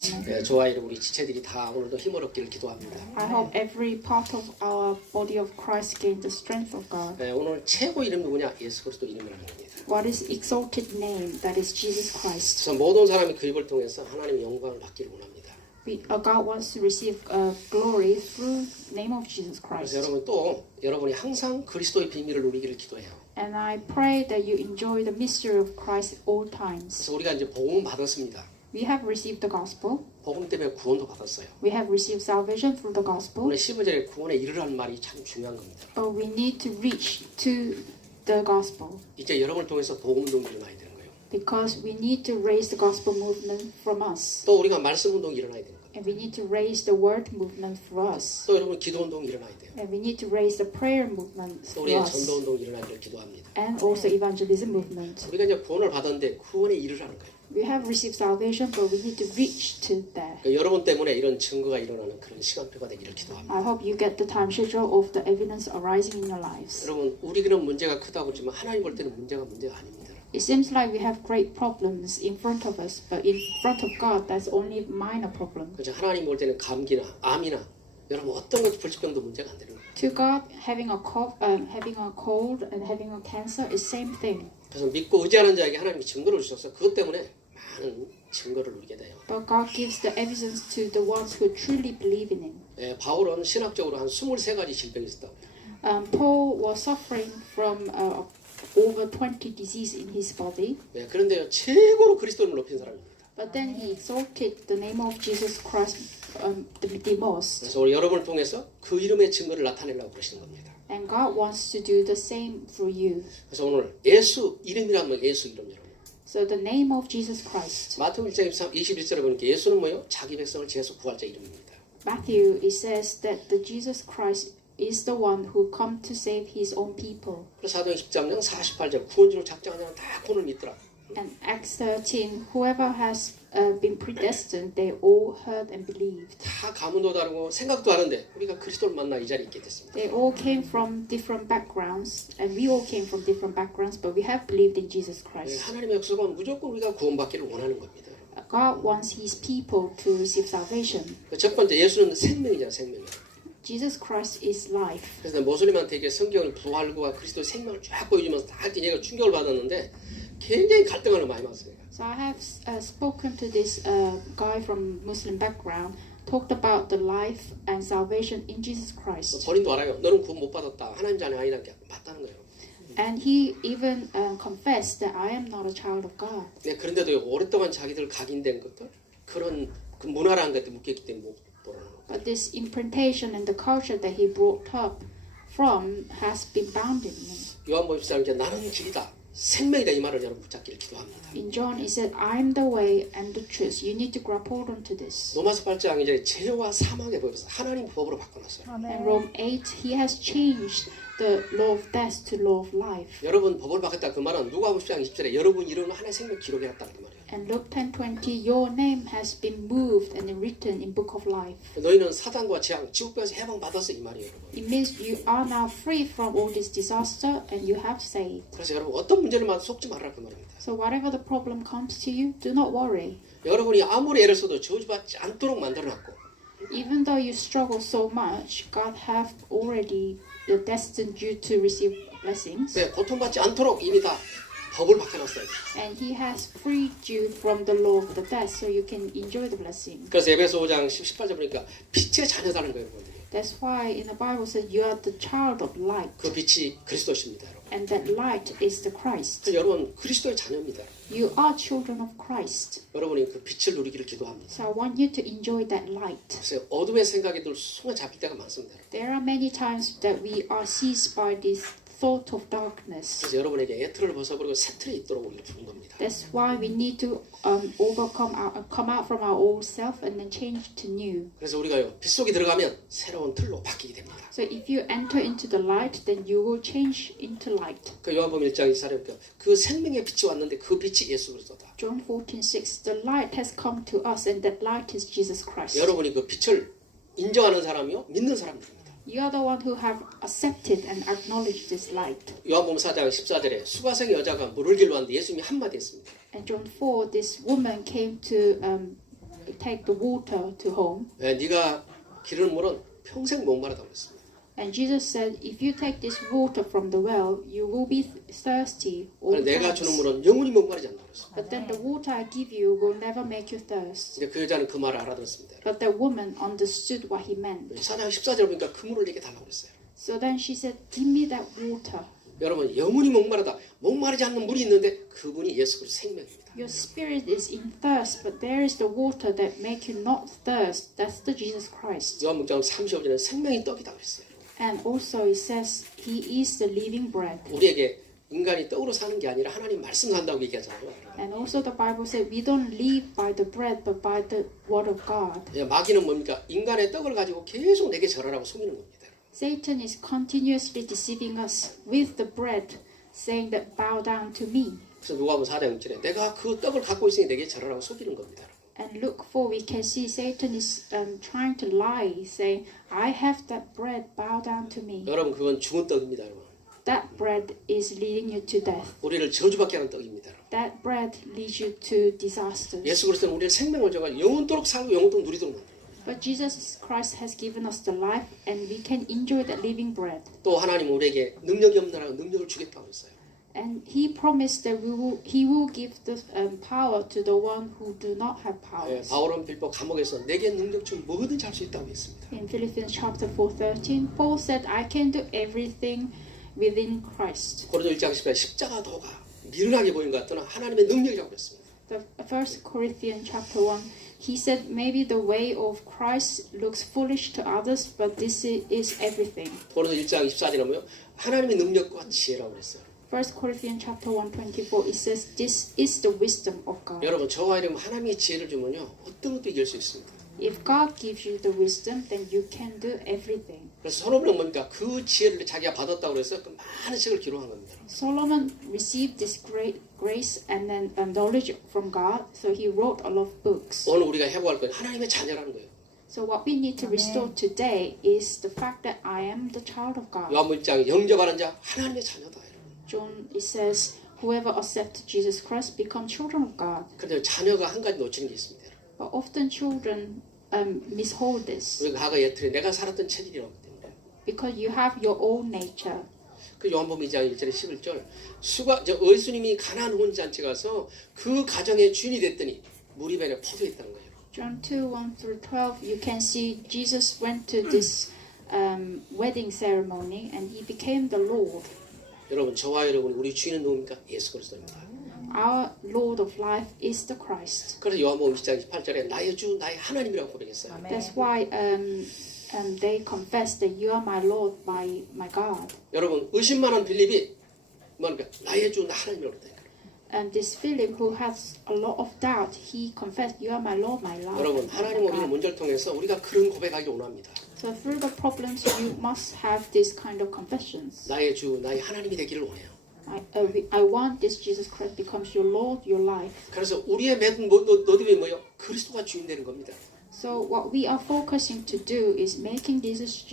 네, 좋아요. 우리 지체들이 다 오늘도 힘을 얻기를 기도합니다. I hope every part of our body of Christ gain the strength of God. 네, 오늘 최고 이름 누구냐? 예수 그리스도 이름이라는 겁니다. What is exalted name? That is Jesus Christ. 그래서 모든 사람이 그 입을 통해서 하나님의 영광을 받기를 원합니다. God wants to receive glory through the name of Jesus 그래서 Christ. 여러분이 항상 그리스도의 비밀을 누리기를 기도해요. And I pray that you enjoy the mystery of Christ at all times. 그래서 우리가 이제 복음 받았습니다. We have received the gospel. 복음 때문에 구원도 받았어요. We have received salvation through the gospel. 오늘 15절에 구원에 이르라는 말이 참 중요한 겁니다. But we need to reach to the gospel. 이제 여러분을 통해서 복음 운동이 일어나야 되는 거예요. Because we need to raise the gospel movement from us. 또 우리가 말씀 운동이 일어나야 되는 거예요. And we need to raise the word movement for us. 또 여러분 기도 운동이 일어나야 돼요. And we need to raise the prayer movement 또 for 우리의 us. 전도 운동이 일어나기를 기도합니다. And also evangelism movement. 우리가 이제 구원을 받았는데 구원에 이르라는 거예요. We have received salvation, but we need to reach to that. 그러니까 여러분 때문에 이런 증거가 일어나는 그런 시간표가 되기를 기도합니다. I hope you get the time schedule of the evidence arising in your lives. 여러분 우리는 문제가 크다고 그러지만 하나님 볼 때는 문제가 아닙니다. It seems like we have great problems in front of us, but in front of God, that's only minor problem. 그렇죠. 하나님 볼 때는 감기나 암이나 여러분 어떤 것 불치병도 문제가 안 되는 거예요. To God, having a cold and having a cancer is same thing. 그래서 믿고 의지하는 자에게 하나님이 증거를 주셔서 그것 때문에 많은 증거를 누리게 돼요. But God gives the evidence to the ones who truly believe in Him. 예, 바울은 신학적으로 한 23가지 질병이 있었다고 해요. Paul was suffering from over 20 diseases in his body. 예, 그런데 최고로 그리스도를 높인 사람입니다. But then he exalted the name of Jesus Christ the most. 그래서 우리 여러분을 통해서 그 이름의 증거를 나타내려고 그러시는 겁니다. And God wants to do the same through you. 그래서 오늘 예수 이름이라는 건 예수 이름 여러분. So the name of Jesus Christ. 마태복음 1장 21절에 보니까 예수는 뭐요? 자기 백성을 지어서 구할 자 이름입니다. Matthew, it says that the Jesus Christ is the one who come to save his own people. 그래서 사도행 13장 48절 구원주로 작정하는 자는 다 구원을 믿더라. And Acts 13, whoever has been predestined, they all heard and believed. 다 가문도 다르고 생각도 다른데 우리가 그리스도를 만나 이 자리에 있게 됐습니다. They all came from different backgrounds, and we all came from different backgrounds, but we have believed in Jesus 예, Christ. 하나님의 약속은 무조건 우리가 구원받기를 원하는 겁니다. God wants his people to receive salvation. 첫 번째 예수는 생명이잖아요. 생명. Jesus Christ is life. 그래서 모슬림한테 이게 성경을 부활과 그리스도의 생명을 쫙 보여주면서 다 얘가 충격을 받았는데 굉장히 갈등하는 거 많이 봤어요. So I have spoken to this guy from Muslim background, talked about the life and salvation in Jesus Christ. 본인도 알아요. 너는 구원 못 받았다. 하나님 자녀 아니라는 게 맞다는 거예요. And he even confessed that I am not a child of God. 네, 그런데도 오랫동안 자기들 각인된 것들 그런 그 문화라는 것들 묶였기 때문에 못 돌아오는 거예요. But this imprintation and the culture that he brought up from has been bound in him. 요한복음 14장 나는 길이다. 생명이다 이 말을 여러분 붙잡기를 기도합니다. In John, he said, I am the way and the truth. You need to grab hold onto this. 로마서 8장 이제 죄와 사망의 법에서 하나님 법으로 바꿔놨어요. In Rome 8, he has changed the law of death to law of life. 여러분 법을 바꿨다 그 말은 누가복음 10장 20절에 여러분 이름은 하나의 생명 기록해놨다는 그 말이에요. And Luke 10:20, your name has been moved and written in book of life. 너희는 사단과 재앙, 지옥에서 해방받았어 이 말이에요. 여러분. It means you are now free from all this disaster and you have saved. 그래서 여러분 어떤 문제를 만나도 속지 말라 그 말입니다. So whatever the problem comes to you, do not worry. 여러분이 아무리 애를 써도 저주받지 않도록 만들어놨고 Even though you struggle so much, God have already destined you to receive blessings. 네, 고통받지 않도록 이미 다 법을 바꿔놨어요. And He has freed you from the law of the death, so you can enjoy the blessing. 그래서 에베소 5장 18절 보니까 빛의 자녀다는 거예요, 여러분들이. That's why in the Bible says you are the child of light, 그 빛이 그리스도십니다, 여러분. and that light is the Christ. 그래서 여러분 그리스도의 자녀입니다. You are children of Christ. 여러분이 그 빛을 누리기를 기도합니다. So I want you to enjoy that light. 그래서 어둠의 생각에 늘 손에 잡힐 때가 많습니다. There are many times that we are seized by this thought of darkness. 그래서 여러분에게 애틀을 벗어버리고 새 틀에 있도록 우리를 부른 겁니다. That's why we need to come out from our old self and then change to new. 그래서 우리가요 빛 속에 들어가면 새로운 틀로 바뀌게 됩니다. So if you enter into the light, then you will change into light. 그 요한복음 1장 24절에 보니까 그 생명의 빛이 왔는데 그 빛이 예수 그리스도다. John 14:6. The light has come to us, and that light is Jesus Christ. 여러분이 그 빛을 인정하는 사람이요 믿는 사람들입니다. You are the one who have accepted and acknowledged this light. 요한복음 4장 14절에 수가성 여자가 물을 길러 왔는데 예수님이 한마디 했습니다. And John 4, this woman came to take the water to home. 네가 기르는 물은 평생 목마르다고 그랬습니다. And Jesus said, if you take this water from the well, you will be thirsty all 내가 주는 times. 물은 영원히 목마르지 않다고 그랬습니다. But then the water I give you will never make you thirst. 이제 그 여자는 그 말을 알아들었습니다. But the woman understood what he meant. 4장 14절 보니까 그 물을 내게 달라고 그랬어요. So then she said, give me that water. 여러분 영원히 목마르다. 목마르지 않는 물이 있는데 그분이 예수 그리스도 생명입니다. Your spirit is in thirst, but there is the water that make you not thirst. That's the Jesus Christ. 요한복음 35절에는 생명이 떡이다 그랬어요. And also it says he is the living bread. 우리에게 인간이 떡으로 사는 게 아니라 하나님 말씀 산다고 얘기하잖아요. And also the Bible said we don't live by the bread but by the word of God. 마귀는 뭡니까? 인간의 떡을 가지고 계속 내게 절하라고 속이는 겁니다. Satan is continuously deceiving us with the bread, saying that bow down to me. 그래서 누가복음 4장 6절에 내가 그 떡을 갖고 있으니 내게 절하라고 속이는 겁니다. And look for we can see Satan is trying to lie, saying, I have that bread, bow down to me. 여러분 그건 죽은 떡입니다. 여러분. That bread is leading you to death. 우리를 저주받게 하는 떡입니다. 여러분. That bread leads you to disasters. 예수 그리스도는 우리를 생명을 줘가 영원토록 살고 영원토록 누리도록 만들어요. But Jesus Christ has given us the life and we can enjoy that living bread. 또 하나님 우리에게 능력이 없는 나라가 능력을 주겠다고 했어요. And he promised that he will give the power to the one who do not have powers. 바울은 빌보 감옥에서 내게 능력 중 뭐든지 할 수 있다고 했습니다. In Philippians chapter 4:13, Paul said, I can do everything within Christ. 고린도 1장 10절 십자가 도가 미련하게 보이는 것 같으나 하나님의 능력이라고 했습니다. The 1 Corinthians chapter 1, he said maybe the way of Christ looks foolish to others, but this is everything. 고린도 1장 24절에 보면 하나님의 능력과 지혜라고 했어요. 1 Corinthians chapter 1:24, it says this is the wisdom of God. 여러분 저와 이러면 하나님의 지혜를 주면요 어떤 것도 이길 수 있습니다. If God gives you the wisdom, then you can do everything. 그래서 솔로몬은 뭡니까? 그 지혜를 자기가 받았다고 그래서 그 많은 책을 기록한 겁니다. Solomon received this great grace and then knowledge from God, so he wrote a lot of books. 오늘 우리가 회복할 건 하나님의 자녀라는 거예요. So what we need to restore today is the fact that I am the child of God. 요한복음 1장 영접하는 자 하나님의 자녀다. John, it says, whoever accepts Jesus Christ become children of God. 그런데 자녀가 한 가지 놓치는 게 있습니다. But often children mishold this 우리가 과거 예틀에 내가 살았던 체질이라고 때문에. because you have your own nature. 그 요한복음 2장 1절에 11절 예수님이 가나안 혼잔치 가서 그 가정의 주인이 됐더니 무리배에 포도했다는 거예요. John 2:1-12, you can see Jesus went to this wedding ceremony and he became the Lord. 여러분 저와 여러분 우리 주인은 누굽니까? 예수 그리스도입니다. Our Lord of life is the Christ. 그래서 요한복음 20장 28절에 나의 주 나의 하나님이라고 고백했어요. That's why they confess that you are my Lord, my God. 여러분 의심 많은 빌립이 뭡니까? 나의 주 나 하나님이라고 그랬다니까. And this Philip, who has a lot of doubt, he confessed, "You are my Lord, my Lord." 여러분 하나님 우리는 문제를 통해서 우리가 그런 고백하기 원합니다. So through the problems, you must have this kind of confessions. 나의 주 나의 하나님이 되기를 원해요. I want this Jesus Christ becomes your Lord, your life. 그래서 우리의 모습이 뭐요? 그리스도가 주인 되는 겁니다. So what we are focusing to do is making this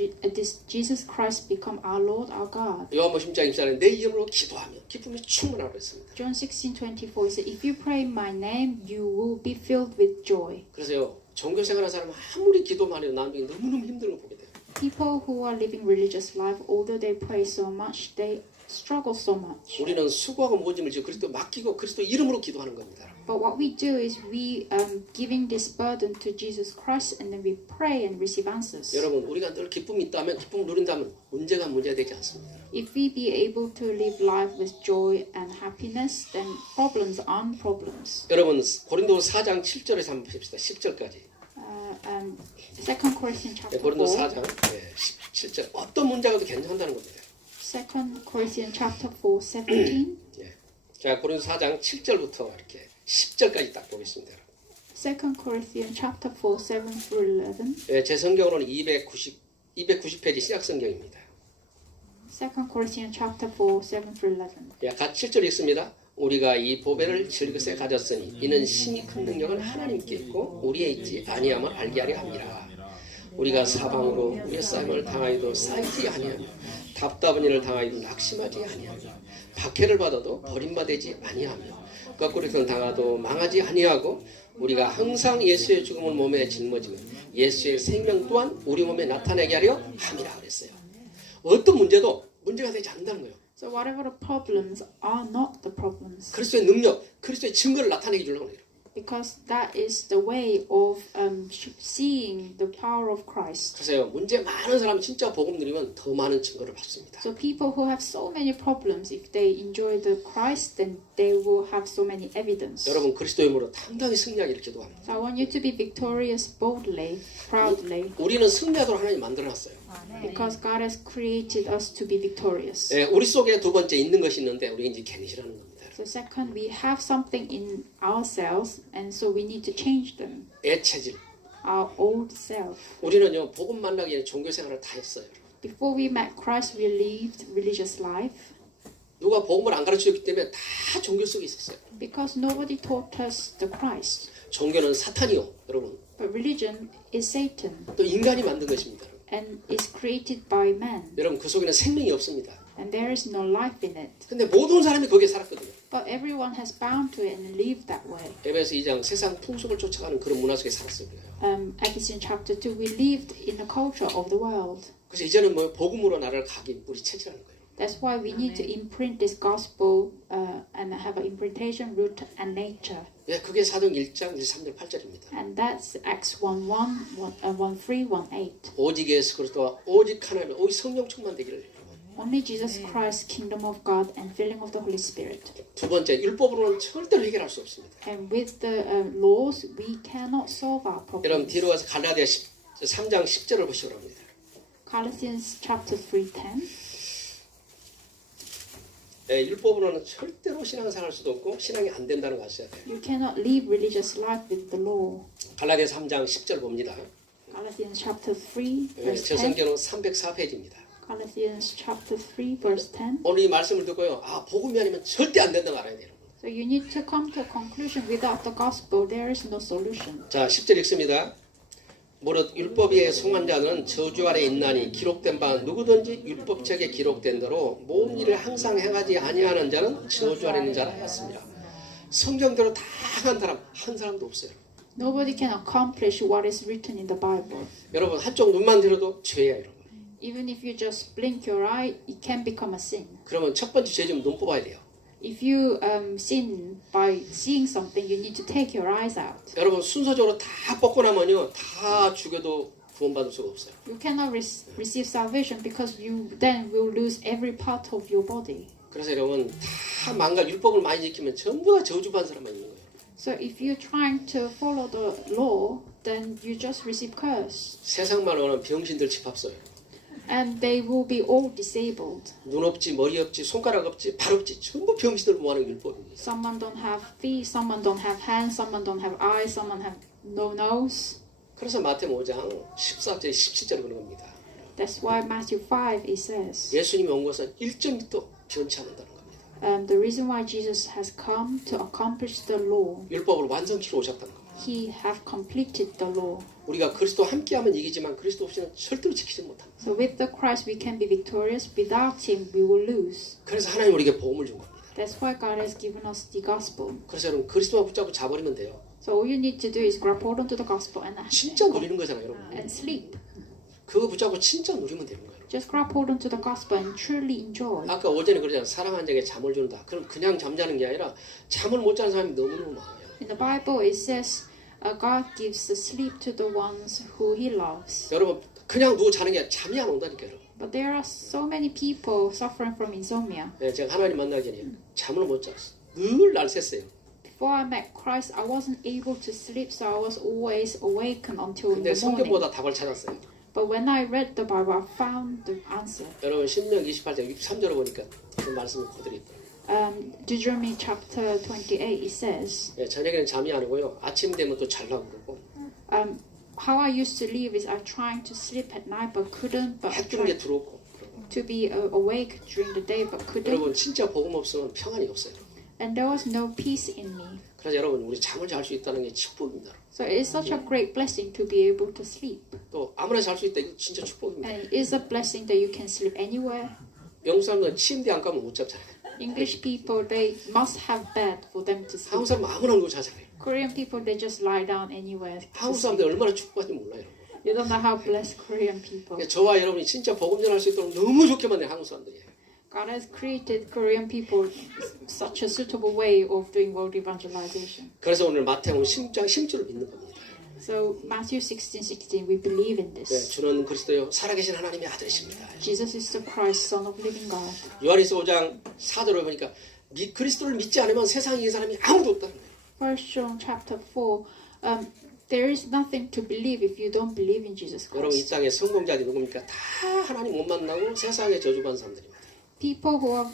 Jesus Christ become our Lord, our God. 요한복음 10장 24절에 내 이름으로 기도하며 기쁨이 충만하라고 했습니다. John 16:24 says, "If you pray in my name, you will be filled with joy." 그래서요 종교 생활하는 사람은 아무리 기도만 해도 나중에 너무너무 힘든 걸 보게 돼요. People who are living religious life, although they pray so much, they struggle so much. 우리는 수고하고 모짐을 지고 그리스도 맡기고 그리스도 이름으로 기도하는 겁니다. But what we do is we giving this burden to Jesus Christ, and then we pray and receive answers. 여러분 우리가 늘 기쁨이 있다면 기쁨을 누린다면 문제가 되지 않습니다. If we be able to live life with joy and happiness, then problems aren't problems. 여러분 고린도 4장 7절에서 한번 봅시다. 10절까지. 2 Corinthians chapter 4. 고린도 4장 17절 어떤 문제가 도 괜찮다는 겁니다. 2 Corinthians chapter 4, 17. 자 고린도 4장 7절부터 이렇게 10절까지 딱 보겠습니다. 2 Corinthians chapter 4, 7 through 11. 제 성경으로는 290페이지 시작 성경입니다. 2 Corinthians chapter 4, 7 through 11. 같이 7절 읽습니다. 우리가 이 보배를 즐거이 가졌으니 이는 심히 큰 능력은 하나님께 있고 우리에 있지 아니함을 알게 하려 함이라. 우리가 사방으로 우리의 싸움을 당하여도 쌓이지 아니하며 답답한 일을 당하여도 낙심하지 아니하며 박해를 받아도 버림받지 아니하며 거꾸로 당하도 망하지 아니하고 우리가 항상 예수의 죽음을 몸에 짊어지며 예수의 생명 또한 우리 몸에 나타내게 하려 함이라 그랬어요. 어떤 문제도 문제가 되지 않는다는 거예요. So whatever the problems are not the problems. 그리스도의 능력, 그리스도의 증거를 나타내게 주려고 해요. Because that is the way of seeing the power of Christ. 그래서요, 문제 많은 사람 진짜 복음 누리면 더 많은 증거를 받습니다. So people who have so many problems, if they enjoy the Christ, then they will have so many evidence. 여러분 그리스도의 힘으로 당당히 승리하기를 기도합니다. So I want you to be victorious boldly, proudly, 우리는 승리하도록 하나님 만들어놨어요. because God has created us to be victorious. 예, 우리 속에 두 번째 있는 것이 있는데 우리 이제 괜히 싫어하는 겁니다. So second, we have something in ourselves, and so we need to change them. 애체질. Our old self. 우리는요 복음 만나기 전에 종교 생활을 다 했어요. Before we met Christ, we lived religious life. 누가 복음을 안 가르쳐줬기 때문에 다 종교 속에 있었어요. Because nobody taught us the Christ. 종교는 사탄이요, 여러분. But religion is Satan 또 인간이 만든 것입니다. and is created by man. 여러분 그 속에는 생명이 없습니다. And there is no life in it. 근데 모든 사람이 거기에 살았거든요. But everyone has bound to it and lived that way. 에베소 2장 세상 풍속을 쫓아가는 그런 문화 속에 살았어요. Ephesians chapter 2, we lived in the culture of the world. 그래서 이제는 뭐 복음으로 나를 가기 우리 체질하는 거예요. That's why we need to imprint this gospel and have an imprintation, root, and nature. 예, 그게 사도행 1장 3절 8절입니다. And that's Acts 1:13, 1:8. 오직 예수 그리스도와 오직 하나님, 오직 성령 충만 되기를. Only Jesus Christ, kingdom of God, and filling of the Holy Spirit. 두 번째, 율법으로는 절대로 해결할 수 없습니다. And with the laws, we cannot solve our 여러분 problems. 뒤로 가서 갈라디아 3장 10절을 보시기 바랍니다. Galatians chapter 3:10. 예, 율법으로는 절대로 신앙생활 할 수도 없고 신앙이 안 된다는 거 아셔야 돼요. You cannot live religious life with the law. 갈라디아 3장 10절 봅니다. Galatians chapter 3, 예, verse 제 10. 성경은 304페이지입니다. Galatians chapter 3, verse 10. 오늘 이 말씀을 듣고요. 아, 복음이 아니면 절대 안 된다고 알아야 돼요. So you need to come to a conclusion. Without the gospel, there is no solution. 자, 10절 읽습니다. 무릇 율법에 송한 자는 저주 아래 있나니 기록된 바 누구든지 율법책에 기록된 대로 모든 일을 항상 행하지 아니하는 자는 저주 아래 있는 자라 하였습니다. 성경대로 다 한 사람 한 사람도 없어요. Nobody can accomplish what is written in the Bible. 여러분 한쪽 눈만 들어도 죄야 여러분. Even if you just blink your eye, it can become a sin. 그러면 첫 번째 죄 좀 눈 뽑아야 돼요. If you sin by seeing something, you need to take your eyes out. 여러분 순서적으로 다 뽑고 나면요 다 죽여도 구원받을 수가 없어요. You cannot receive salvation because you then will lose every part of your body. 그래서 여러분 다 망가 율법을 많이 지키면 전부 다 저주받은 사람만 있는 거예요. So if you're trying to follow the law, then you just receive curse. 세상 말로는 병신들 집합서요. And they will be all disabled. 눈 없지, 머리 없지, 손가락 없지, 발 없지, 전부 병신들 모아는 율법입니다. Someone don't have feet, someone don't have hands, someone don't have eyes, someone have no nose. 그래서 마태복음 5장 14절, 17절 그런 겁니다. That's why Matthew 5 it says. 예수님이 온 것은 일점도 변치 않는다는 겁니다. The reason why Jesus has come to accomplish the law. 율법을 완성키로 오셨다는 겁니다. He have completed the law. 우리가 그리스도 함께하면 이기지만 그리스도 없이는 절대로 지키지 못합니다. So with the Christ we can be victorious. Without Him we will lose. 그래서 하나님 우리에게 복음을 준 겁니다. That's why God has given us the gospel. 그래서 여러분 그리스도만 붙잡고 자버리면 돼요. So all you need to do is grab hold onto the gospel 진짜 누리는 거잖아요, 여러분. and sleep. 그거 붙잡고 진짜 누리면 되는 거예요. Just grab hold onto the gospel and truly enjoy. 아까 오전에 그러잖아요. 사랑한 자에게 잠을 준다. 그럼 그냥 잠자는 게 아니라 잠을 못 자는 사람이 너무너무 많아요. In the Bible it says God gives the sleep to the ones who He loves. 여러분 그냥 누워 자는 게 아니라 잠이 안 온다니까요. 여러분. But there are so many people suffering from insomnia. 네, 제가 하나님 만나기 전에 잠을 못 잤어요. 늘 날 샜어요. Before I met Christ, I wasn't able to sleep, so I was always awakened until in 근데 the morning. 성경보다 답을 찾았어요. But when I read the Bible, I found the answer. 여러분 신명 28장 23절을 보니까 그 말씀이 그대로 있더라고요. Deuteronomy chapter 28, it says, 네, 저녁에는 잠이 안 오고요. 아침 되면 또 잘라고 그러고 how I used to live is I trying to sleep at night but couldn't, but I 해 뜨는 게 tried 들어오고 그러고. to be awake during the day but couldn't. 여러분 진짜 복음 없으면 평안이 없어요. And there was no peace in me. 그래서 여러분 우리 잠을 잘 수 있다는 게 축복입니다. So it is such a great blessing to be able to sleep. 또 아무나 잘 수 있다 이거 진짜 축복입니다. And it is a blessing that you can sleep anywhere. 영국 사람들은 침대 안 가면 못 잡잖아요. English people, they must have bed for them to 한국 sleep. 사람 아무나 누구 자잘해. Korean people, they just lie down anywhere. to 한국 sleep. 사람들 얼마나 축복한지 몰라요. You don't know how blessed Korean people. 저와 여러분이 진짜 복음 전할 수 있도록 너무 좋게 만든 한국 사람들이에요. God has created Korean people such a suitable way of doing world evangelization. 그래서 오늘 마태복음 10장 10절을 믿는 겁니다. So Matthew 16:16, we believe in 네, this. 주는 그리스도요 살아계신 하나님의 아들이십니다. Jesus is the Christ, Son of living God. 요한일서 5장 4절을 보니까 그리스도를 믿지 않으면 세상에 있는 사람이 아무도 없다는 거예요. First John chapter 4, there is nothing to believe if you don't believe in Jesus 여러분 이 Christ. 땅에 성공자들이 누굽니까? 다 하나님 못 만나고 세상에 저주받은 사람들입니다. People who are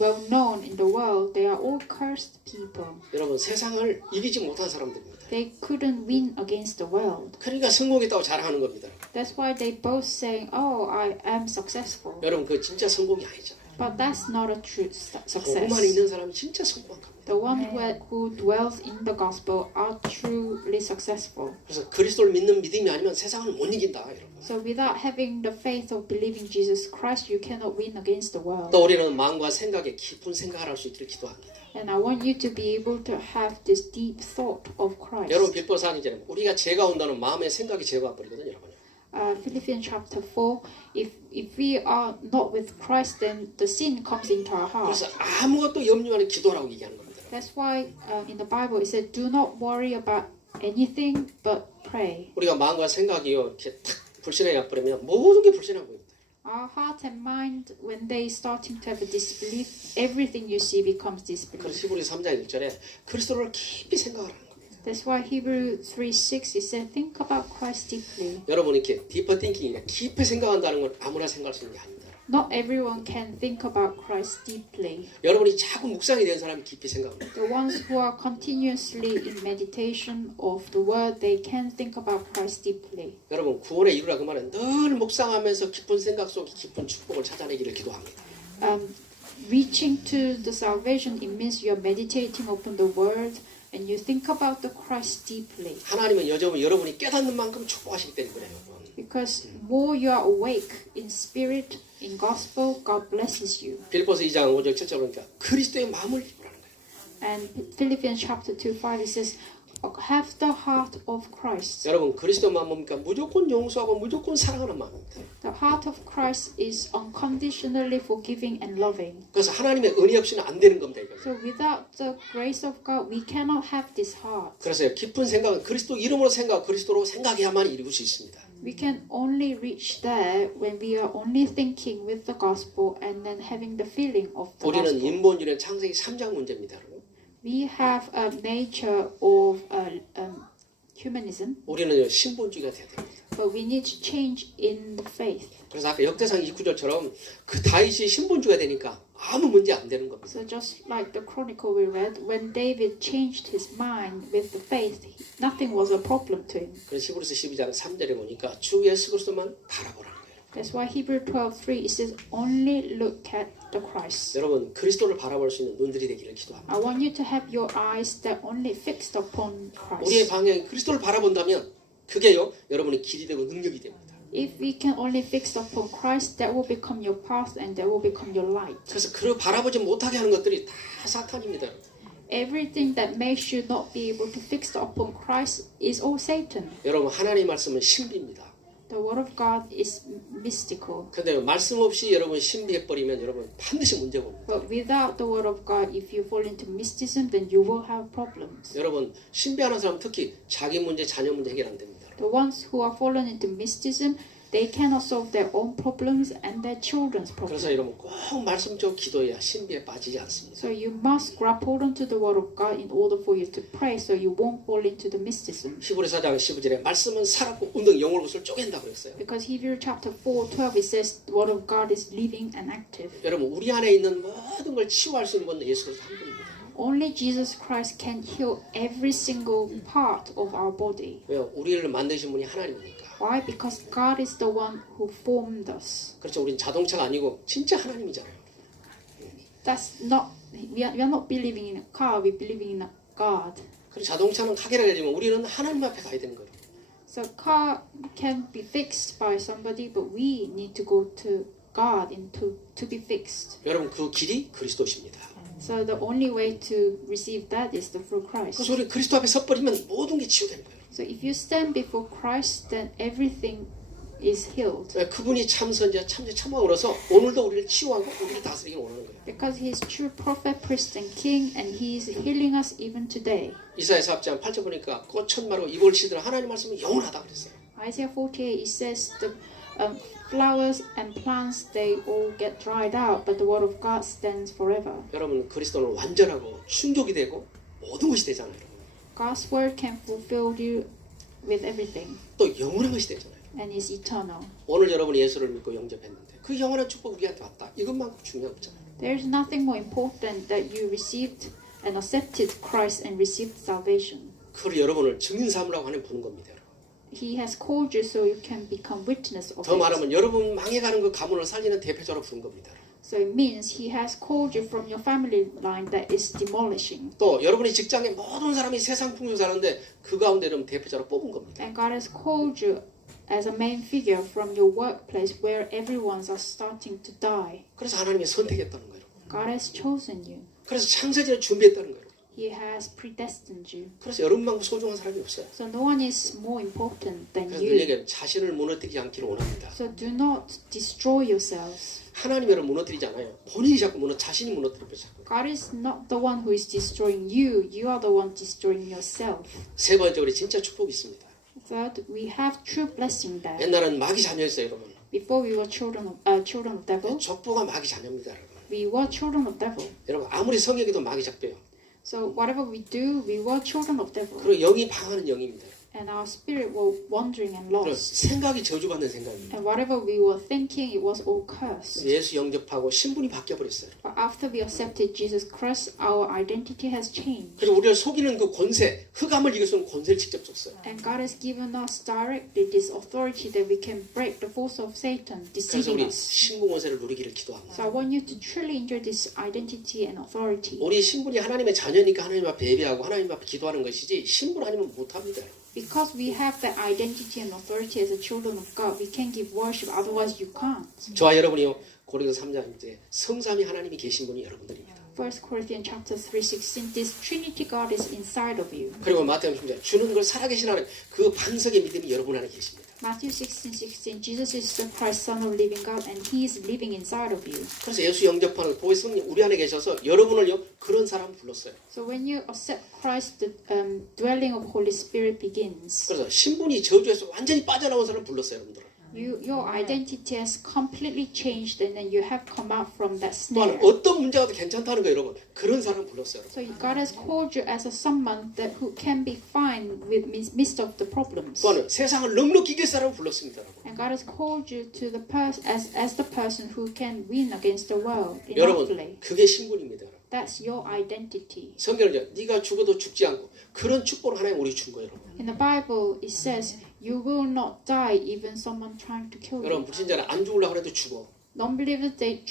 well known in the world, they are all cursed people. 여러분 세상을 이기지 못한 사람들입니다. They couldn't win against the world. 그러니까 성공했다고 자랑하는 겁니다. That's why they both saying, "Oh, I am successful." 여러분 그 진짜 성공이 아니잖아요. But that's not a true 복음만 success. 있는 사람이 진짜 성공한 겁니다. The one who dwells in the gospel are truly successful. 그래서 그리스도를 믿는 믿음이 아니면 세상을 못 이긴다. 여러분. So without having the faith of believing Jesus Christ, you cannot win against the world. 또 우리는 마음과 생각에 깊은 생각을 할 수 있기를 기도합니다. And I want you to be able to have this deep thought of Christ. 여러분 빌보서 아니잖아요. 우리가 죄가 온다는 마음의 생각이 죄가 버리거든요, 여러분. Philippians chapter 4, if we are not with Christ, then the sin comes into our heart. 그래서 아무것도 염려 안에 기도라고 얘기하는 겁니다. That's why in the Bible it said, do not worry about anything but pray. 우리가 마음과 생각이요 이렇게 탁 불신에 약버리면 모든 게 불신한 겁니다. Our heart and mind, when they starting to have a disbelief, everything you see becomes 그래서 disbelief. 히브리 3장 1절에 그리스도를 깊이 생각하라는 겁니다. That's why Hebrews 3:6 it said, think about Christ deeply. 여러분 이렇게 디퍼 띵킹이나 깊이 생각한다는 건 아무나 생각할 수 있는 게 아닙니다. Not everyone can think about Christ deeply. 여러분이 자꾸 묵상이 된 사람이 깊이 생각합니다. The ones who are continuously in meditation of the word, they can think about Christ deeply. 여러분 구원의 이루라 그 말은 늘 묵상하면서 깊은 생각 속에 깊은 축복을 찾아내기를 기도합니다. Reaching to the salvation, it means you are meditating upon the word and you think about the Christ deeply. 하나님은 여러분이 깨닫는 만큼 축복하시기 때문에 그래요. Because more you are awake in spirit, in gospel, God blesses you. 빌보서 2장 5절 7절 보니까 그리스도의 마음을 입으라는 거예요. And Philippians chapter 2:5 it says, have the heart of Christ. 여러분 그리스도의 마음 뭡니까? 무조건 용서하고 무조건 사랑하는 마음입니다. The heart of Christ is unconditionally forgiving and loving. 그래서 하나님의 은혜 없이는 안 되는 겁니다. 이거. So without the grace of God, we cannot have this heart. 그래서 깊은 생각은 그리스도 이름으로 생각, 그리스도로 생각해야만 이룰 수 있습니다. We can only reach there when we are only thinking with the gospel and then having the feeling of the 우리는 gospel. 인본주의는 창세기 3장 문제입니다. 여러분. We have a nature of humanism, 우리는 신본주의가 돼야 됩니다. but we need to change in the faith. 그래서 아까 역대상 29절처럼 그 다윗이 신본주의가 되니까 아무 문제 안 되는 겁니다. So just like the chronicle we read, when David changed his mind with the faith, nothing was a problem to him. 그래서 히브리서 12장 3절에 보니까 주 예수 그리스도만 바라보라는 거예요. That's why Hebrews 12:3 it says, only look at the Christ. 여러분 그리스도를 바라볼 수 있는 눈들이 되기를 기도합니다. I want you to have your eyes that only fixed upon 우리의 Christ. 방향이 그리스도를 바라본다면 그게요 여러분의 길이 되고 능력이 됩니다. If we can only fix upon Christ, that will become your path and that will become your light. 그래서 그를 바라보지 못하게 하는 것들이 다 사탄입니다. Everything that makes you not be able to fix upon Christ is all Satan. 여러분 하나님 말씀은 신비입니다. The word of God is mystical. 근데 말씀 없이 여러분 신비해버리면 여러분 반드시 문제가 옵니다. But without the word of God, if you fall into mysticism, then you will have problems. 여러분 신비하는 사람 특히 자기 문제, 자녀 문제 해결 안 됩니다. The ones who are fallen into mysticism, they cannot solve their own problems and their children's problems. 그래서 여러분 꼭 말씀적 기도해야 신비에 빠지지 않습니다. So you must grab hold onto the word of God in order for you to pray, so you won't fall into the mysticism. 히브리 4장 15절에 말씀은 살았고 운동 영혼 것을 쪼갠다 그랬어요. Because Hebrews chapter 4:12 it says the word of God is living and active. 여러분 우리 안에 있는 모든 걸 치유할 수 있는 분은 예수 그리스도 한 분입니다. Only Jesus Christ can heal every single part of our body. 왜요? 우리를 만드신 분이 하나님이니까. Why? Because God is the one who formed us. 그렇죠. 우린 자동차가 아니고 진짜 하나님이잖아요. That's not we are not believing in a car. We're believing in a God. 그리고 자동차는 가게를 하지만 우리는 하나님 앞에 가야 되는 거예요. So car can be fixed by somebody, but we need to go to God to be fixed. 여러분 그 길이 그리스도십니다. So the only way to receive that is through Christ. 그래서 우리 그리스도 앞에 섰버리면 모든 게 치유되는 거예요. So if you stand before Christ, then everything is healed. 그분이 참 선지자, 참 왕으로서 오늘도 우리를 치유하고 우리를 다스리기를 원하는 거예요. Because he is true prophet, priest, and king, and he is healing us even today. 이사야서 4장 8절 보니까 꽃은 마르고 이골 시들어 하나님 말씀은 영원하다 그랬어요. Isaiah 48, it says the flowers and plants, they all get dried out, but the word of God stands forever. 여러분 그리스도는 완전하고 충족이 되고 모든 것이 되잖아요. God's word can fulfill you with everything, 또 영원한 것이 되잖아요. and is eternal. 오늘 여러분이 예수를 믿고 영접했는데 그 영원한 축복 우리한테 왔다. 이것만큼 중요한 거잖아요. There is nothing more important that you received and accepted Christ and received salvation. 그걸 여러분을 증인 삼으라고 하는 보는 겁니다. 여러분. He has called you so you can become witness of 더 it. 말하면 여러분 망해가는 그 가문을 살리는 대표자로 부른 겁니다. So it means he has called you from your family line that is demolishing. 또 여러분의 직장에 모든 사람이 세상 풍조 사는데 그 가운데 여러분 대표자로 뽑은 겁니다. And God has called you as a main figure from your workplace where everyone's are starting to die. 그래서 하나님이 선택했다는 거예요. God has chosen you. 그래서 창세전에 준비했다는 거예요. He has predestined you. 그래서 여러분만큼 소중한 사람이 없어요. So no one is more important than 그래서 늘 you. 얘기해요. 자신을 무너뜨리지 않기를 원합니다. So do not destroy yourselves. 하나님이 여러분 무너뜨리지 않아요. 본인이 자꾸 자신이 무너뜨리고 자꾸. God is not the one who is destroying you. You are the one destroying yourself. 세 번째 우리 진짜 축복이 있습니다. Third, we have true blessing there. 옛날은 마귀 자녀였어요, 여러분. Before we were children of devil, 족보가 마귀 자녀입니다, 여러분. we were children of devil. 여러분 아무리 성역에도 마귀 작대요. So whatever we do, we were children of devil. 그리고 영이 방하는 영입니다. And our spirit were wandering and 그리고 lost. 생각이 저주받는 생각입니다. And whatever we were thinking, it was all cursed. 예수 영접하고 신분이 바뀌어 버렸어요. But after we accepted Jesus Christ, our identity has changed. 그리고 우리를 속이는 그 권세, 흑암을 이길 수 있는 권세를 직접 줬어요. And God has given us directly this authority that we can break the force of Satan 그래서 deceiving 우리 us. 신분 권세를 누리기를 기도합니다. So I want you to truly enjoy this identity and authority. 우리 신분이 하나님의 자녀니까 하나님 앞에 예배하고 하나님 앞에 기도하는 것이지 신분 아니면 못합니다. Because we have that identity and authority as a children of God, we can give worship, otherwise you can't. 저와 여러분이요 고린도 3장 이제 성삼위 하나님이 계신 분이 여러분들입니다. 1 Corinthians chapter 3:16, this Trinity God is inside of you. 그리고 마태복음 10장 주는 걸 살아계신 하나님 그 반석의 믿음이 여러분 안에 계십니다. Matthew 16:16, Jesus is the Christ, Son of living God, and He is living inside of you. 그래서 예수 영접하는 보혜 성령 우리 안에 계셔서 여러분을요 그런 사람 불렀어요. So when you accept Christ, the dwelling of Holy Spirit begins. 그래서 신분이 저주에서 완전히 빠져나온 사람 불렀어요, 여러분들. Your identity has completely changed, and then you have come out from that 또한 snare. 어떤 문제가 도 괜찮다는 거예요, 여러분. 그런 사람 불렀어요. So God has called you as a someone that who can be fine with midst of the problems. 또한 세상을 넉넉히 이길 사람을 불렀습니다, 여러분. And God has called you to the as the person who can win against the world 여러분, enoughly. 그게 신분입니다, 여러분. That's your identity. 성경은 네가 죽어도 죽지 않고 그런 축복을 하나님 우리 준 거예요, 여러분. In the Bible, it says you will not die even someone trying to kill 여러분 you. 불신자는 안 죽으려고 해도 죽어. Non-believers, they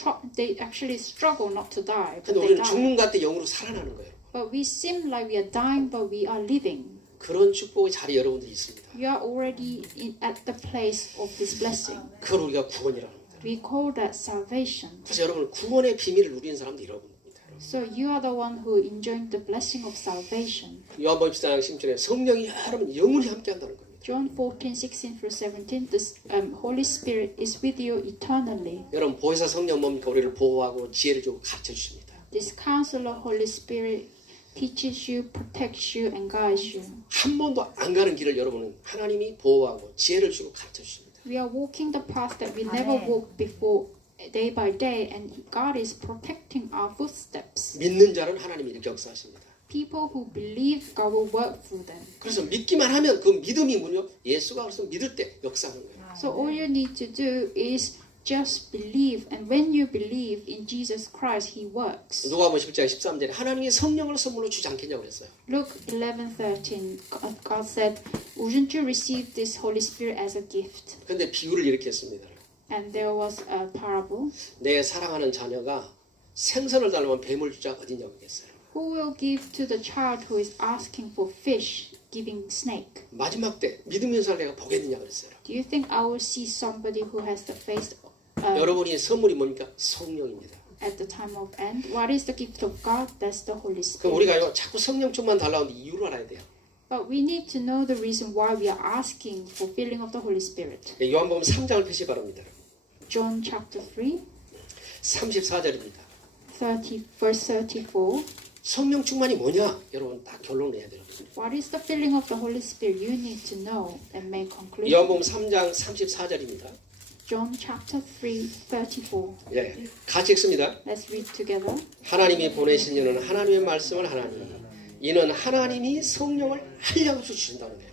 actually struggle not to die, but 근데 they 우리는 die. 죽는 것 같아 영으로 살아나는 거예요. But we seem like we are dying, but we are living. 그런 축복의 자리 여러분들이 있습니다. You are already at the place of this blessing. 그걸 우리가 구원이라는 겁니다. We call that salvation. 그래서 여러분 구원의 비밀을 누리는 사람도 여러분입니다. So you are the one who enjoying the blessing of salvation. 요한복음 14장 16절에 성령이 여러분 영원히 함께한다는 겁니다. John 14:16-17, the Holy Spirit is with you eternally. 여러분 보혜사 성령 뭡니까? 우리를 보호하고 지혜를 주고 가르쳐 주십니다. This Counselor, Holy Spirit, teaches you, protects you, and guides you. 한 번도 안 가는 길을 여러분은 하나님이 보호하고 지혜를 주고 가르쳐 주십니다. We are walking the path that we never walked before, day by day, and God is protecting our footsteps. 믿는 자는 하나님이 이렇게 역사하십니다. People who believe, God will work through them. 그래서 믿기만 하면 그 믿음이 뭐냐? 예수가 그래서 믿을 때 역사하는 거예요. So all you need to do is just believe, and when you believe in Jesus Christ, He works. 누가복음 10장 13절에 하나님이 성령을 선물로 주지 않겠냐고 그랬어요. Luke 11:13, God said, "Wouldn't you receive this Holy Spirit as a gift?" 그런데 비유를 이렇게 했습니다. And there was a parable. 내 사랑하는 자녀가 생선을 달라면 뱀을 주자 어디냐고 그랬어요. Who will give to the child who is asking for fish, giving snake? 마지막 때 믿으면서 내가 보겠느냐 그랬어요. Do you think I will see somebody who has the faith 여러분이 선물이 뭡니까? 성령입니다. at the time of end. What is the gift of God? That's the Holy 그럼 Spirit. 우리가 자꾸 성령 충만 달라는데 이유를 알아야 돼요. But we need to know the reason why we are asking for filling of the Holy Spirit. 요한복음 3장을 펴시 바랍니다. John chapter 3, 34절입니다. verse 34. 성령 충만이 뭐냐? 여러분 딱 결론 내야 돼요. What is the filling of the Holy Spirit? You need to know and make conclusion. 요한복음 3장 34절입니다. John chapter 3, 34. 예, 같이 읽습니다. Let's read together. 하나님이 보내신 이는 하나님의 말씀을 하나니 이는 하나님이 성령을 한량없이 주신다는 거예요.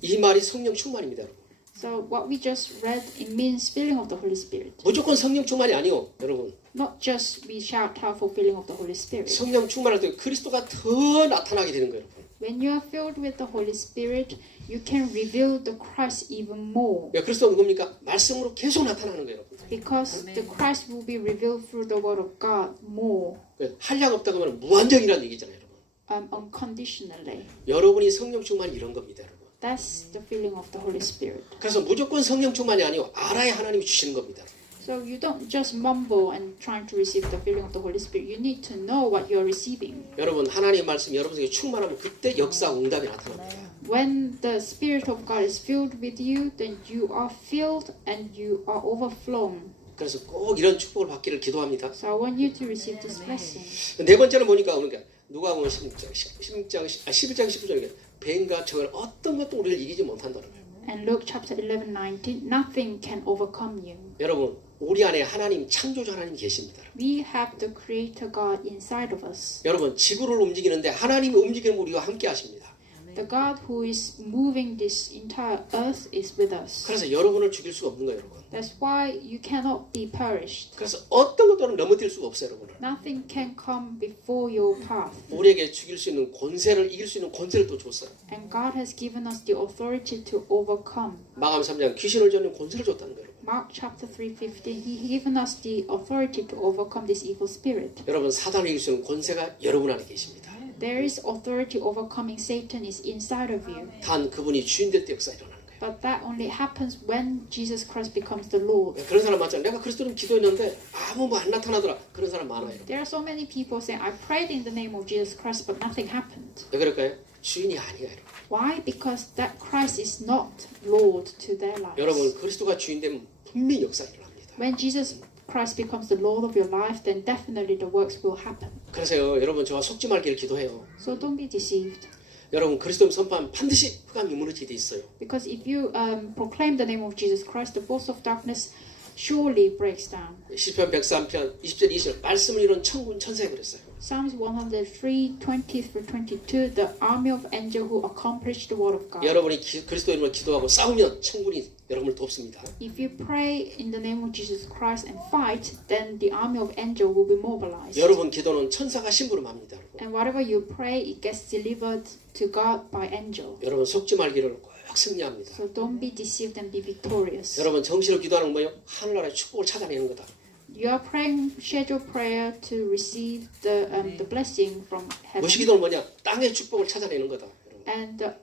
이 말이 성령 충만입니다, 여러분. So what we just read, it means filling of the Holy Spirit. 무조건 성령 충만이 아니요, 여러분. Not just we shout out for filling of the Holy Spirit. 성령 충만할 때 그리스도가 더 나타나게 되는 거예요, 여러분. When you are filled with the Holy Spirit, you can reveal the Christ even more. 왜 그리스도가 누굽니까? 말씀으로 계속 나타나는 거예요, 여러분. Because the Christ will be revealed through the Word of God more, 한량 없다고 하면 무한정이라는 얘기잖아요, 여러분. unconditionally. 여러분이 성령 충만이 이런 겁니다, 여러분. That's the filling of the Holy Spirit. 그래서 무조건 성령 충만이 아니고 알아야 하나님이 주시는 겁니다. So you don't just mumble and trying to receive the filling of the Holy Spirit. You need to know what you're receiving. 여러분 하나님의 말씀이 여러분에게 충만하면 그때 역사 응답이 나타납니다. When the Spirit of God is filled with you, then you are filled and you are overflown. 그래서 꼭 이런 축복을 받기를 기도합니다. So I want you to receive this blessing. 네 번째는 보니까 그러니까 누가복음 11장 19절에 뱀과 적은 어떤 것도 우리를 이기지 못한다는 거예요. And Luke chapter 11, 19, nothing can overcome you. 여러분 우리 안에 하나님 창조주 하나님 계십니다. We have the Creator God inside of us. 여러분 지구를 움직이는데 하나님이 움직이는 우리와 함께 하십니다. The God who is moving this entire earth is with us. 그래서 여러분을 죽일 수가 없는 거예요, 여러분. That's why you cannot be perished. 그래서 어떤 것들은 넘어뜨릴 수가 없어요, 여러분을. Nothing can come before your path. 우리에게 죽일 수 있는 권세를 이길 수 있는 권세를 또 줬어요. And God has given us the authority to overcome. 마감 3장 귀신을 쫓는 권세를 줬다는 거예요. Mark chapter 3:15, He given us the authority to overcome this evil spirit. 여러분 사단을 이길 수 있는 권세가 여러분 안에 계십니다. There is authority overcoming Satan is inside of you. 단 그분이 주인 될 때 역사 일어나는 거예요. But that only happens when Jesus Christ becomes the Lord. 그런 사람 많잖아요. 내가 그리스도님 기도했는데 아무 뭐 안 나타나더라. 그런 사람 많아요. There are so many people saying, I prayed in the name of Jesus Christ, but nothing happened. 왜 그럴까요? 주인이 아니에요, 여러분. Why? Because that Christ is not Lord to their lives. 여러분 그리스도가 주인 되면 분명히 역사 일어납니다. When Jesus Christ becomes the Lord of your life, then definitely the works will happen. 그래서요, 여러분 저와 속지 말기를 기도해요. So don't be deceived. 여러분 그리스도님 선포하면 반드시 흑암이 무너지게 돼 있어요. Because if you proclaim the name of Jesus Christ, the force of darkness surely breaks down. 시편 103편 20절 20절 말씀을 이룬 천군 천사에 그랬어요. Psalms 103, 20 through 22, the army of angels who accomplished the word of God. 여러분이 그리스도 이름으로 기도하고 싸우면 천군이 여러분을 돕습니다. If you pray in the name of Jesus Christ and fight, then the army of angels will be mobilized. 여러분 기도는 천사가 심부름합니다. 여러분. And whatever you pray, it gets delivered to God by angel. 여러분 속지 말기를 꼭 승리합니다. So don't be deceived and be victorious. 여러분 정신으로 기도하는 건 뭐예요? 하늘나라의 축복을 찾아내는 거다. You are praying scheduled prayer to receive the blessing from heaven. 무시기도는 뭐냐? 땅의 축복을 찾아내는 거다. 여러분. And the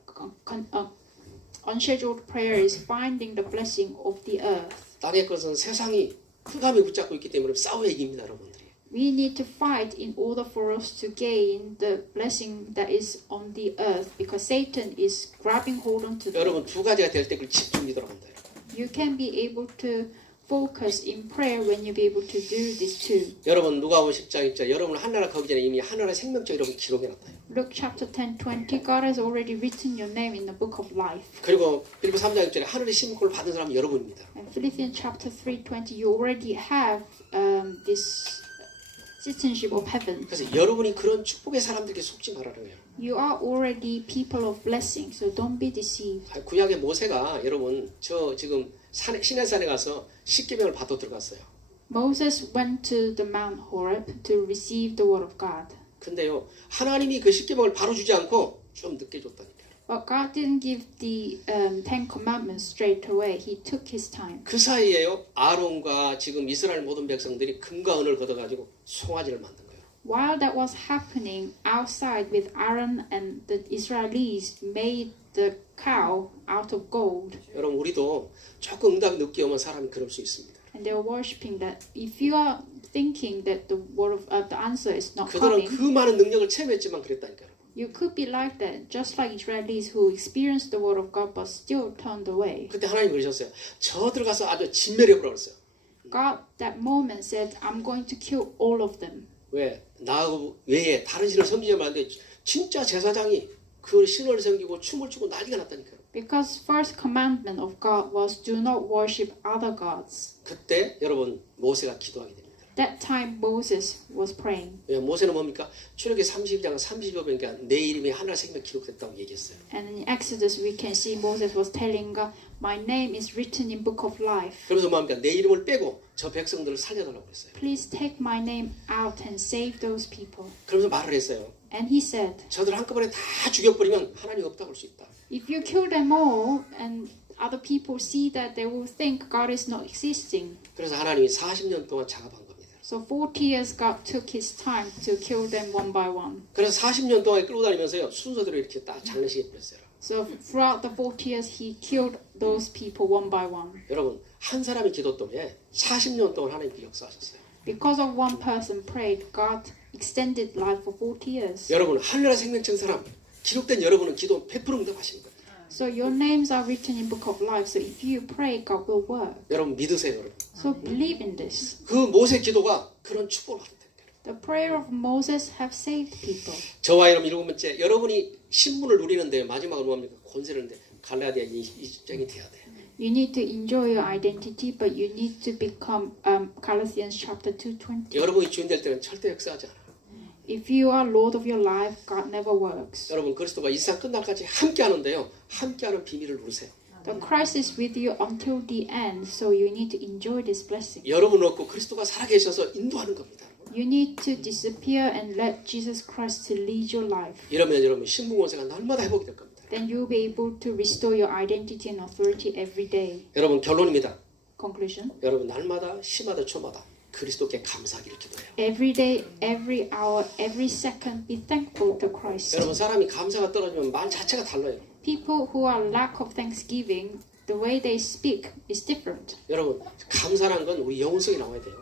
unscheduled prayer is finding the blessing of the earth. 땅의 것은 세상이 흑암이 붙잡고 있기 때문에 싸워야 이깁니다, 여러분들이. We need to fight in order for us to gain the blessing that is on the earth, because Satan is grabbing hold onto them. 여러분 두 가지가 될 때 그걸 집중 기도라고 한다. You can be able to focus in prayer when you be able to do this too. 여러분 누가복음 10장 1절 여러분 하나라 거기 전에 이미 하나라 생명책 여러분 기록해놨다. Luke chapter 10:20, God has already written your name in the book of life. 그리고 빌립보 3장 6절에 하늘의 시민권을 받은 사람은 여러분입니다. And Philippians chapter 3:20, you already have this citizenship of heaven. 그래서 여러분이 그런 축복의 사람들에게 속지 말아라요. You are already people of blessing, so don't be deceived. 구약의 모세가 여러분 저 지금 시내산에 가서 십계명을 받고 들어갔어요. Moses went to the Mount Horeb to receive the word of God. 근데요 하나님이 그 십계명을 바로 주지 않고 좀 늦게 줬다니까요. But God didn't give the Ten Commandments straight away. He took his time. 그 사이에요 아론과 지금 이스라엘 모든 백성들이 금과 은을 걷어가지고 송아지를 만든 거예요. While that was happening outside with Aaron and the Israelis made the cow out of gold. 여러분 우리도 조금 응답이 늦게 오면 사람이 그럴 수 있습니다. And they were worshipping that. If you are thinking that the the answer is not 그들은 coming, 그 많은 능력을 체험했지만 그랬다니까요. you could be like that, just like Israelis who experienced the word of God but still turned away. 그때 하나님 그러셨어요. 저들 가서 아주 진멸해보라고 그랬어요. God that moment said, I'm going to kill all of them. 왜? 나 외에 다른 신을 섬기지 말는데 진짜 제사장이 그 신을 섬기고 춤을 추고 난리가 났다니까요. Because first commandment of God was do not worship other gods. 그때 여러분 모세가 기도하게 됩니다. That time Moses was praying. 왜? 모세는 뭡니까? 출애굽기 30장 30절 보니까 내 이름이 하늘 생명 기록됐다고 얘기했어요. And in Exodus we can see Moses was telling God, my name is written in book of life. 그러면서 뭡니까? 내 이름을 빼고 저 백성들을 살려달라고 그랬어요. Please take my name out and save those people. 그러면서 말을 했어요. And he said, 저들 한꺼번에 다 죽여버리면 하나님 없다고 할 수 있다. if you kill them all and other people see that, they will think God is not existing. 그래서 하나님이 40년 동안 작업한 겁니다. So 40 years God took his time to kill them one by one. 그래서 40년 동안 끌고 다니면서요 순서대로 이렇게 딱 장례식에 보냈어요. So throughout the 40 years he killed those people one by one. 여러분 한 사람의 기도 때문에 40년 동안 하나님께 역사하셨어요. Because of one person prayed, God extended life for 40 years. 여러분 하늘나라 생명청 사람 기록된 여러분은 기도 100% 응답하시는 거예요. So your names are written in book of life. So if you pray, God will work. 여러분 믿으세요. 여러분. So believe in this. 그 모세 기도가 그런 축복을 받았다니까요. The prayer of Moses have saved people. 저와 여러분 7번째 여러분이 신분을 누리는데 마지막으로 뭡니까? 권세를는데 갈라디아 20장이 돼야 돼. You need to enjoy your identity, but you need to become Colossians chapter 2:20. 여러분이 주인 될 때는 절대 역사하지 않아. If you are Lord of your life, God never works. 여러분 그리스도가 이 세상 끝날까지 함께 하는데요. 함께하는 비밀을 누르세요. The Christ is with you until the end, so you need to enjoy this blessing. 여러분을 얻고 그리스도가 살아계셔서 인도하는 겁니다. You need to disappear and let Jesus Christ to lead your life. 이러면 여러분 신분 권세가 날마다 회복이 될 겁니다. Then you will be able to restore your identity and authority every day. 여러분 결론입니다. Conclusion. 여러분 날마다 시마다 초마다 그리스도께 감사하기를 기도해요. Every day, every hour, every second, be thankful to Christ. 여러분 사람이 감사가 떨어지면 말 자체가 달라요. People who are lack of thanksgiving, the way they speak is different. 여러분 감사란 건 우리 영혼성이 나와야 돼요.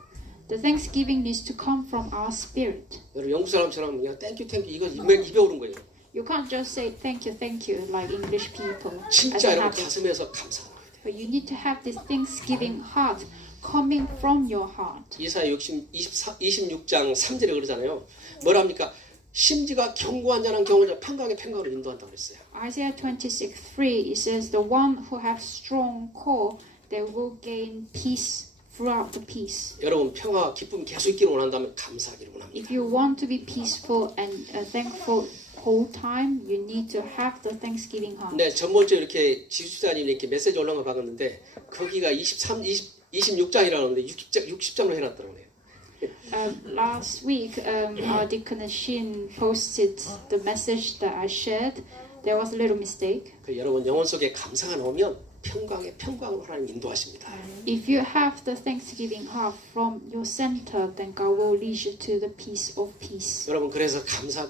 The thanksgiving needs to come from our spirit. 여러분 영국 사람처럼 그냥 땡큐 이거 입에 오른 거예요. You can't just say thank you like English people. as 진짜 a 여러분 habit. 가슴에서 감사가 나와야 돼요. But you need to have this thanksgiving heart coming from your heart. 이사야 26장 3절에 그러잖아요. 뭐랍니까? 심지가 견고한 자는 견고한 자 평강의 평강으로 인도한다고 그랬어요. Isaiah 26:3 it says the one who has strong core they will gain peace throughout the peace. 여러분 평화와 기쁨 계속 있기를 원한다면 감사하기를 원합니다. If you want to be peaceful and thankful whole time, you need to have the thanksgiving heart. 네, 전번주에 이렇게 지수단이 이렇게 메시지 올라온 거 봤는데 거기가 26장이라는데 60장로 해놨더라고요. Last week, our deaconess Shin posted the message that I shared. There was a little mistake. 그 여러분 영혼 속에 감사가 나오면 평강으로 하나님 인도하십니다. If you have the thanksgiving heart from your center, then God will lead you to the peace of peace. 여러분 그래서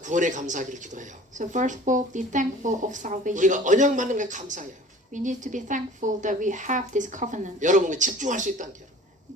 구원에 감사하기를 기도해요. So first of all, be thankful of salvation. 우리가 언약 받는 게 감사해요. We need to be thankful that we have this covenant. 여러분 집중할 수 있다는 게.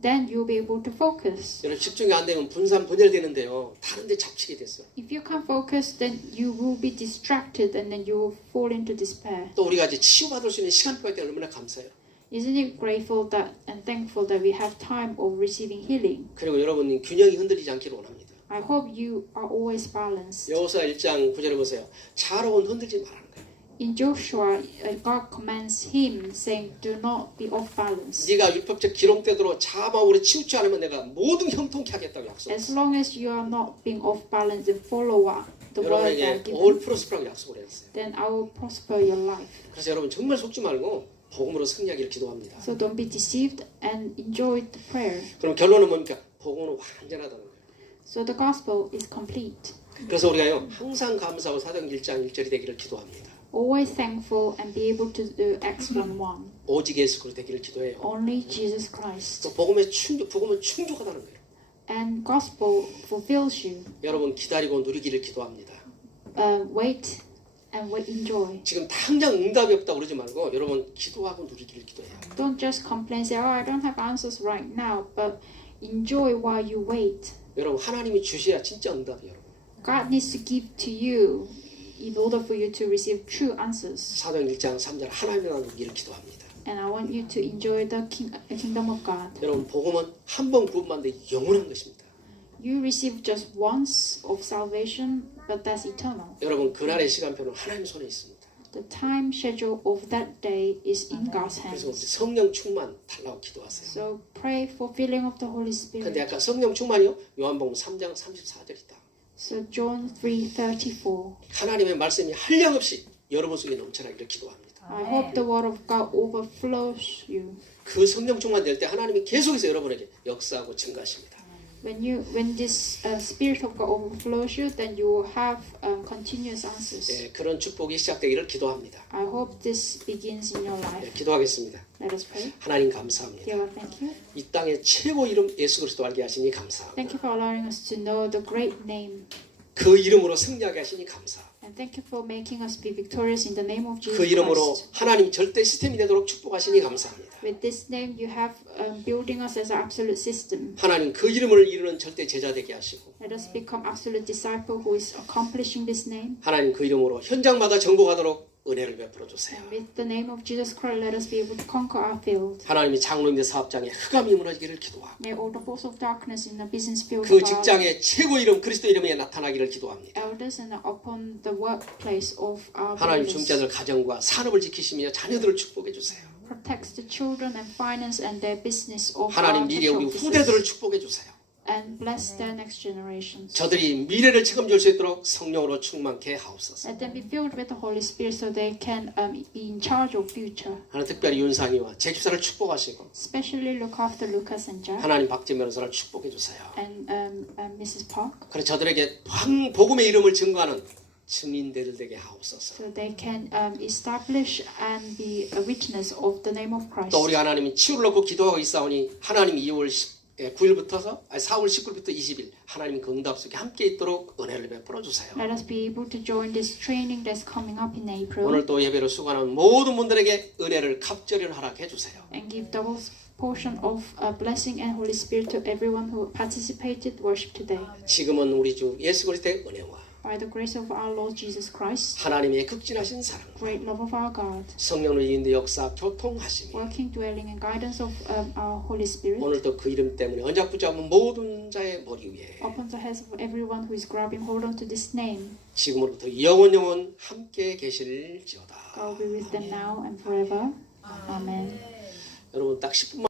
Then you'll be able to focus. 여러분 집중이 안 되면 분열되는데요. 다른 데 잡히게 됐어. If you can't focus, then you will be distracted and then you will fall into despair. 또 우리가 이제 치유받을 수 있는 시간표가 있다는 얼마나 감사해요. Isn't it grateful that and thankful that we have time of receiving healing? 그리고 여러분이 균형이 흔들리지 않기를 원합니다. I hope you are always balanced. 여호수아 1장 9절에 보세요. 자로는 흔들지 말라는 거예요. In Joshua, God commands him, saying, "Do not be off balance. 네가 율법적 기록대로 자마음으로 치우치 않으면 내가 모든 형통케 하겠다고 As 약속했어요. long as you are not being off balance and follow up the word that 여러분에게 I've all given, prosper라고 약속을 했어요. then I will prosper your life." 그래서 여러분 정말 속지 말고 복음으로 승리하기를 기도합니다. So don't be deceived and enjoy the prayer. 그럼 결론은 뭡니까? 복음은 완전하다는 거예요. So the gospel is complete. 그래서 우리가요 항상 감사하고 사도행 1장 1절이 되기를 기도합니다. Always thankful and be able to do Acts 1:1. 오직 예수 그리스도 되기를 기도해요. Only Jesus Christ. 또 복음은 충족하다는 거예요. And gospel fulfills you. 여러분 기다리고 누리기를 기도합니다. Wait and we enjoy. 지금 당장 응답이 없다고 그러지 말고 여러분 기도하고 누리기를 기도해요. Don't just complain, say, oh, I don't have answers right now, but enjoy while you wait. 여러분 하나님이 주셔야 진짜 응답이에요. 여러분. God needs to give to you in order for you to receive true answers. 사도행 1장 3절 하나님의 나라를 누리기를 기도합니다. And I want you to enjoy the kingdom of God. 여러분 복음은 한 번 구원만 돼 영원한 것입니다. You receive just once of salvation, but that's eternal. 여러분 그날의 시간표는 하나님 손에 있습니다. The time schedule of that day is in God's 그래서 hands. 성령 충만 달라고 기도하세요. So pray for filling of the Holy 근데 Spirit. 아까 성령 충만이요? 요한복음 3장 34절이다. So John 3:34. 하나님의 말씀이 한량없이 여러분 속에 넘쳐나기를 기도합니다. I hope the word of God overflows you. 그 성령 충만 될 때 하나님이 계속해서 여러분에게 역사하고 증가하십니다. When this Spirit of God overflows you, then you will have continuous answers. 예, 그런 축복이 시작되기를 기도합니다. I hope this begins in your 예, life. 기도하겠습니다. Let us pray. 하나님 감사합니다. Dear God, thank you. 이 땅의 최고 이름 예수 그리스도 알게 하시니 Thank 감사합니다. you for allowing us to know the great name. 그 이름으로 승리하게 하시니 감사합니다. And thank you for making us be victorious in the name of Jesus 그 이름으로 Christ. 하나님 절대 시스템이 되도록 축복하시니 감사합니다. With this name, you have building us as an absolute system. 하나님 그 이름을 이루는 절대 제자 되게 하시고 Let us become absolute disciple who is accomplishing this name. 하나님 그 이름으로 현장마다 정복하도록 은혜를 베풀어 주세요. And with the name of Jesus Christ, let us be able to conquer our field. 하나님이 장로님들 사업장에 흑암이 무너지기를 기도하고 May all the force of darkness in the business field 그 of our 직장의 최고 이름 그리스도 이름에 나타나기를 기도합니다. elders and upon the workplace of our 하나님 believers. 중자들 가정과 산업을 지키시며 자녀들을 축복해 주세요. Protects the children and finance and their business of 하나님 our 미래 church 우리 officers. 후대들을 축복해 주세요. And bless their next generations. 저들이 미래를 책임질 수 있도록 성령으로 충만케 하옵소서. Let them be filled with the Holy Spirit so they can be in charge of future. 하나님 특별히 윤상이와 제 집사를 축복하시고 Especially look after Lucas and Jack 하나님 박재 변호사를 축복해 주세요. and Mrs. Park 그래 저들에게 복음의 이름을 증거하는 증인들 되게 하옵소서. so they can establish and be a witness of the name of Christ. 또 우리 하나님이 치유를 놓고 기도하고 있사오니 하나님 2월 9일부터 4월 19일부터 20일 하나님 그 응답 속에 함께 있도록 은혜를 베풀어 주세요. Let us be able to join this training that's coming up in April 오늘 또 예배로 수고하는 모든 분들에게 은혜를 갑절히 허락해 주세요. and give double portion of blessing and Holy Spirit to everyone who participated worship today. 지금은 우리 주 예수 그리스도의 은혜와 By the grace of our Lord Jesus Christ, 하나님의 극진하신 사랑, great love of our God, 성령으로 인도 역사 교통하심이 working, dwelling, and guidance of our Holy Spirit 오늘도 그 이름 때문에 언약 붙잡은 모든 자의 머리 위에 upon the heads of everyone who is grabbing hold on to this name. 지금으로부터 영원 함께 계실지어다. God will be with them now and forever. Amen. 여러분 딱 10분만